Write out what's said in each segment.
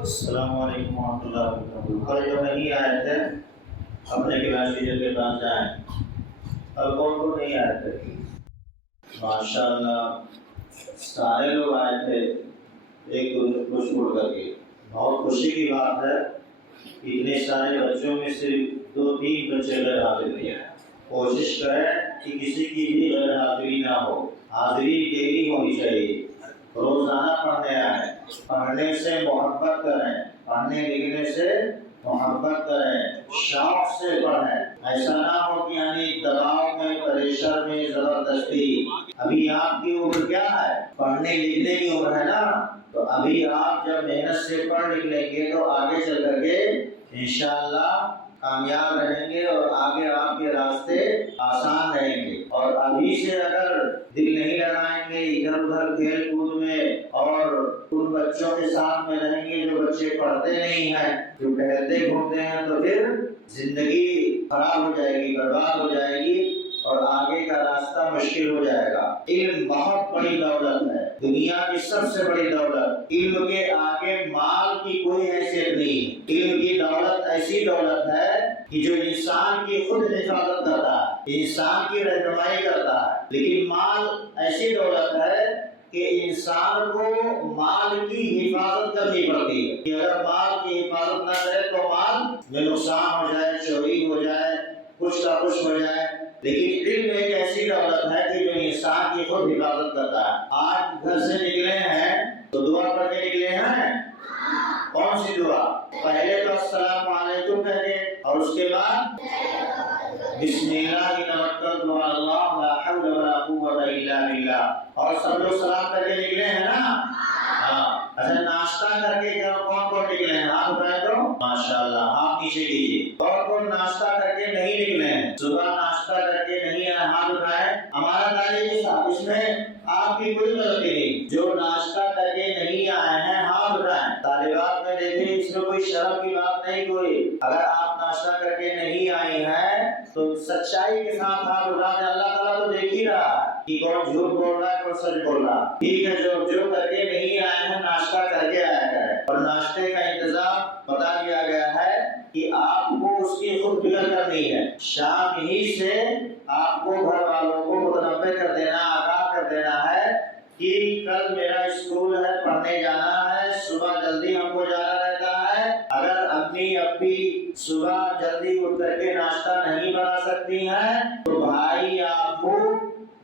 السلام علیکم ورحمۃ اللہ وبرکاتہ۔ کل جو نہیں آئے تھے اپنے کلاس ٹیچر کے پاس جائیں، کل کون کو نہیں آئے تھے؟ ماشاء اللہ سارے لوگ آئے تھے ایک دوسرے کو چھوڑ کر کے۔ بہت خوشی کی بات ہے، اتنے سارے بچوں میں صرف 2-3 بچے غیر حاضر نہیں ہیں۔ کوشش کریں کہ کسی کی بھی غیر حاضری نہ ہو، حاضری ڈیلی ہونی چاہیے۔ روزانہ پڑھنے آئیں، پڑھنے سے محبت کریں، پڑھنے لکھنے سے محبت کریں، شوق سے پڑھیں۔ ایسا نہ ہو کہ یعنی دباؤ میں، پریشر میں، زبردستی۔ ابھی آپ کی عمر کیا ہے؟ پڑھنے لکھنے کی عمر ہے نا، تو ابھی آپ جب محنت سے پڑھ لکھ لیں گے تو آگے چل کر کے انشاءاللہ کامیاب رہیں گے اور آگے آپ کے راستے آسان رہیں گے۔ اور ابھی سے اگر دل نہیں لگائیں گے ادھر ادھر کھیل کود میں اور ان بچوں کے ساتھ میں رہیں گے جو بچے پڑھتے نہیں ہیں، جو ٹہلتے گھومتے ہیں، تو پھر زندگی خراب ہو جائے گی، برباد ہو جائے گی اور آگے کا راستہ مشکل ہو جائے گا۔ علم بہت بڑی دولت ہے، دنیا کی سب سے بڑی دولت۔ علم کے آگے مال کی کوئی حیثیت نہیں۔ علم کی دولت ایسی دولت ہے کہ جو انسان کی خود حفاظت کرتا ہے، انسان کی رہنمائی کرتا ہے۔ لیکن مال ایسی دولت ہے کہ انسان کو مال کی حفاظت کرنی پڑتی ہے کہ اگر مال کی حفاظت نہ کرے تو مال میں نقصان ہو جائے، چوری ہو جائے، کچھ کا کچھ ہو جائے۔ لیکن علم ایک ایسی دولت ہے کہ جو انسان کی خود حفاظت کرتا ہے۔ آج گھر سے نکلے ہیں تو دعا پڑھ کے نکلے ہیں۔ کون سی دعا؟ پہلے تو السلام علیکم کہہ کے اور اس کے بعد بسم اللہ توکلت علی اللہ لا حول ولا قوت الا باللہ، اور سب لوگ سلام کر کے نکلے ہیں نا؟ ہاں۔ اچھا ناشتہ کر کے کون کون نکلے ہیں؟ ہاتھ اٹھائے تو ماشاءاللہ ہاتھ نیچے کیجیے۔ کون کون ناشتہ کر کے نہیں نکلے ہیں؟ صبح ناشتہ کر کے نہیں ہے، ہاتھ اٹھائے۔ ہمارا تعلیم صاحب اس میں آپ کی کوئی غلطی نہیں، جو ناشتہ کر کے نہیں آئے ہیں ہاتھ اٹھائیں۔ طالبات میں دیکھیں اس میں کوئی شرم کی بات نہیں کوئی۔ اگر آپ ناشتہ کر کے نہیں آئی ہیں تو سچائی کے ساتھ ہاتھ اٹھا دیں، اللہ تعالیٰ تو دیکھ ہی رہا ہے کہ کون جھوٹ بول رہا ہے کون سچ بول رہا ہے۔ ٹھیک ہے، جو کر کے نہیں آئے ہیں ناشتہ کر کے آیا کریں، اور ناشتے کا انتظام بتا دیا گیا ہے کہ آپ کو اس کی خود فکر کرنی ہے۔ شام ہی سے آپ کو گھر والوں کو متنبہ کر دینا، آگاہ کر دینا ہے کہ کل میرا اسکول ہے، پڑھنے جانا ہے، صبح جلدی ہم کو جانا رہتا ہے۔ اگر امی ابی صبح جلدی اٹھ کر کے ناشتہ نہیں بنا سکتی ہیں تو بھائی آپ کو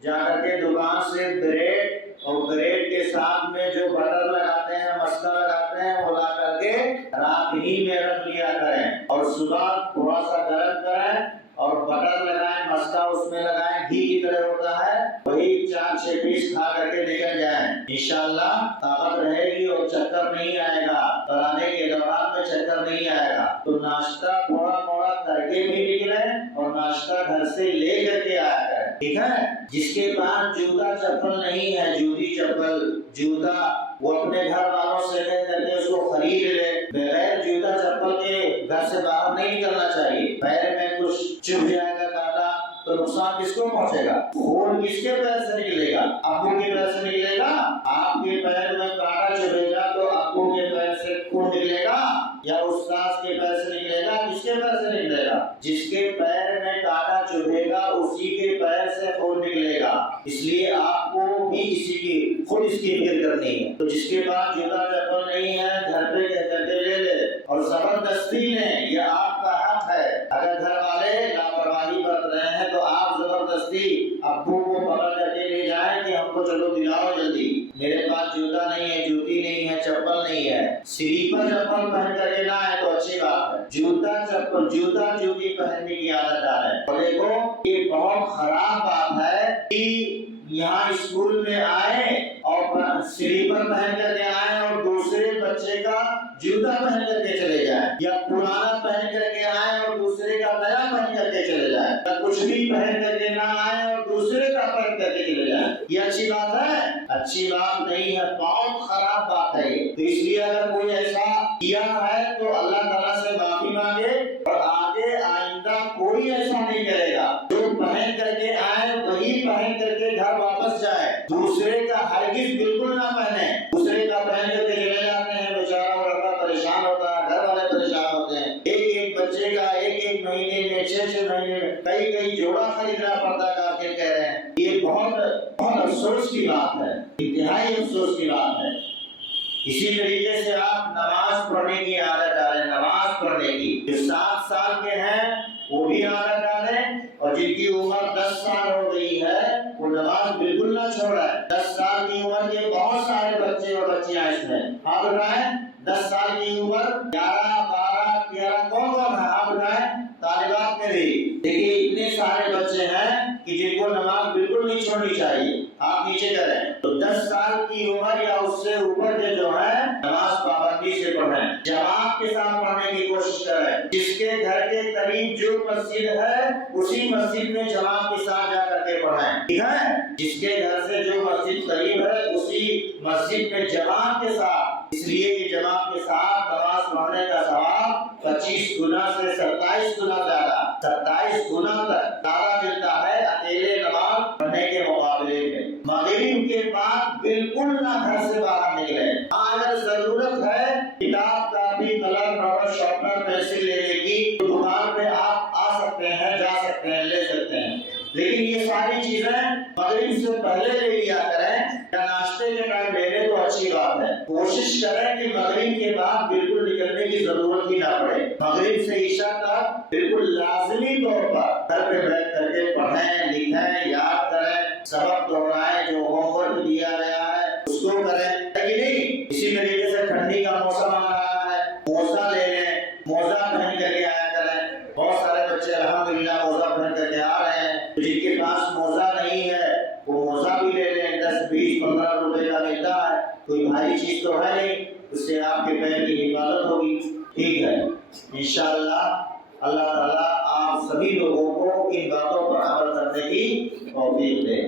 جا کر کے دکان سے بریڈ اور بریڈ کے ساتھ میں جو بٹر لگاتے ہیں، مسکا لگاتے ہیں، وہ لا کر کے رات ہی میں رکھ لیا کریں اور صبح تھوڑا سا گرم کریں اور بٹر لگائیں، مسکا اس میں لگائیں، گھی کی طرح ہوتا ہے، وہی 4-6 پیس کھا کر کے نکل جائیں۔ انشاءاللہ طاقت رہے گی اور چکر نہیں آئے گا، کرانے کے دوران میں چکر نہیں آئے گا۔ تو ناشتہ تھوڑا موڑا کر کے بھی نکلیں اور ناشتہ گھر سے لے کر کے آیا کریں، ٹھیک ہے؟ جس کے پاس جوتا چپل نہیں ہے، جوتی چپل جوتا، وہ اپنے گھر والوں سے لے کر کے اس کو خرید لے۔ بغیر جوتا چپل کے گھر سے باہر نہیں نکلنا چاہیے۔ پیر میں کچھ چبھ جائے گا کانٹا تو نقصان کس کو پہنچے گا؟ خون کس کے پیر سے نکلے گا؟ ابو کے پیر سے نکلے گا؟ آپ کے پیر میں کانٹا چبھے گا تو ابو کے پیر سے خون نکلے گا یا استاذ کے پیر سے نکلے گا؟ کس کے پیر سے نکلے گا؟ جس کے پیر میں کانٹا چبھے گا اسی کے پیر سے خون نکلے گا۔ اس لیے آپ کو بھی خود اس کی فکر کرنی ہے۔ تو جس کے پاس جوتا چپل نہیں ہے گھر پہ کہہ کر کے لے لے، اور زبردستی لیں، یہ آپ کا حق ہے۔ اگر گھر والے لاپرواہی برت رہے ہیں تو آپ زبردستی ابو کو پکڑ کر کے لے جائیں کہ ہم کو چلو دلاؤ جلدی، میرے پاس جوتا نہیں ہے، جوتی نہیں ہے، چپل نہیں ہے۔ سلیپر چپل پہن کر کے لائیں تو اچھی بات ہے، جوتا چپل جوتا جوتی پہننے کی عادت ڈالیں۔ اور دیکھو یہ بہت خراب بات ہے کہ یہاں اسکول میں آئے اور سلیپر پہن کر کے آئے اور دوسرے بچے کا جوتا پہن کر کے چلے جائیں، یا پرانا پہن کر کے آئے اور دوسرے کا نیا پہن کر کے چلے جائیں، یا کچھ بھی پہن کر کے نہ آئے اور دوسرے کا پہن کر کے چلے جائیں۔ یہ اچھی بات ہے؟ اچھی بات نہیں ہے، بہت خراب بات ہے یہ۔ تو اس لیے اگر کوئی ایسا کیا ہے تو اللہ تعالیٰ سے معافی مانگے اور آگے آئندہ کوئی ایسا نہیں کرے گا۔ جو پہن کر کے آئے وہی پہن کر کے گھر واپس جائے، دوسرے کا ہرگز بالکل نہ پہنے، دوسرے کا جوڑا خریدنا پڑتا کر کے کہہ رہے ہیں، یہ بہت افسوس کی بات ہے، انتہائی افسوس کی بات ہے۔ اسی طریقے سے آپ نماز پڑھنے کی عادت ڈالیں، نماز پڑھنے کی، جو 7 سال کے ہیں وہ بھی عادت ڈالیں، اور جن کی عمر 10 سال ہو گئی ہے وہ نماز بالکل نہ چھوڑیں۔ 10 سال کی عمر کے بہت سارے بچے اور بچیاں اس میں، آپ بتائیں 10 سال کی عمر 11 12 13 کون کون ہے؟ آپ بتائیں طالبات میں بھی دیکھیے اتنے سارے بچے ہیں کہ جن کو نماز بالکل نہیں چھوڑنی چاہیے۔ آپ نیچے کریں تو 10 سال کی عمر یا اس سے اوپر کے جو ہے نماز پابندی سے پڑھیں، جماعت کے ساتھ پڑھنے کی کوشش کریں۔ جس کے گھر کے قریب جو مسجد ہے اسی مسجد میں جماعت کے ساتھ جا کر کے پڑھیں، ٹھیک ہے؟ جس کے گھر سے جو مسجد قریب ہے اسی مسجد میں جماعت کے ساتھ، اس لیے کہ جماعت کے ساتھ نماز پڑھنے کا ثواب 25 گنا سے 27 گنا زیادہ، 27 گنا تک زیادہ ملتا ہے اکیلے نماز پڑھنے کے مقابلے میں۔ مغرب کے بعد بالکل نہ گھر سے باہر نکلے۔ اگر ضرورت ہے کتاب کاپی قلم ربڑ شارپنر پینسل لینے کی تو دکان پہ آپ آ سکتے ہیں، جا سکتے ہیں، لے سکتے ہیں، لیکن یہ ساری چیزیں مغرب سے پہلے لے لیا کریں یا ناشتے کے ٹائم لے لیں تو اچھی بات ہے۔ کوشش کریں کہ مغرب کے بعد بالکل نکلنے کی ضرورت ہی نہ پڑے۔ مغرب سے عشاء تک بالکل لازمی طور پر گھر پہ بیٹھ کر کے پڑھیں، لکھیں، یاد کریں، سبق دہرائیں، جو ہوم ورک دیا گیا ہے اس کو کریں، ہے کہ نہیں؟ اسی طریقے سے ٹھنڈی کا موسم آ رہا ہے، موزہ لے لیں، موزہ پہن کر کے آیا کریں۔ بہت سارے بچے الحمدللہ موزہ پہن کر کے آ رہے ہیں، جن کے پاس موزہ نہیں ہے وہ موزہ بھی لے لیں، 10 20 15 روپے کا ملتا ہے، کوئی بھاری چیز تو ہے نہیں، اس سے آپ کے پیر کی حفاظت ہوگی، ٹھیک ہے؟ انشاءاللہ اللہ تعالیٰ آپ سبھی لوگوں کو ان باتوں پر عمل کرنے کی توفیق دے۔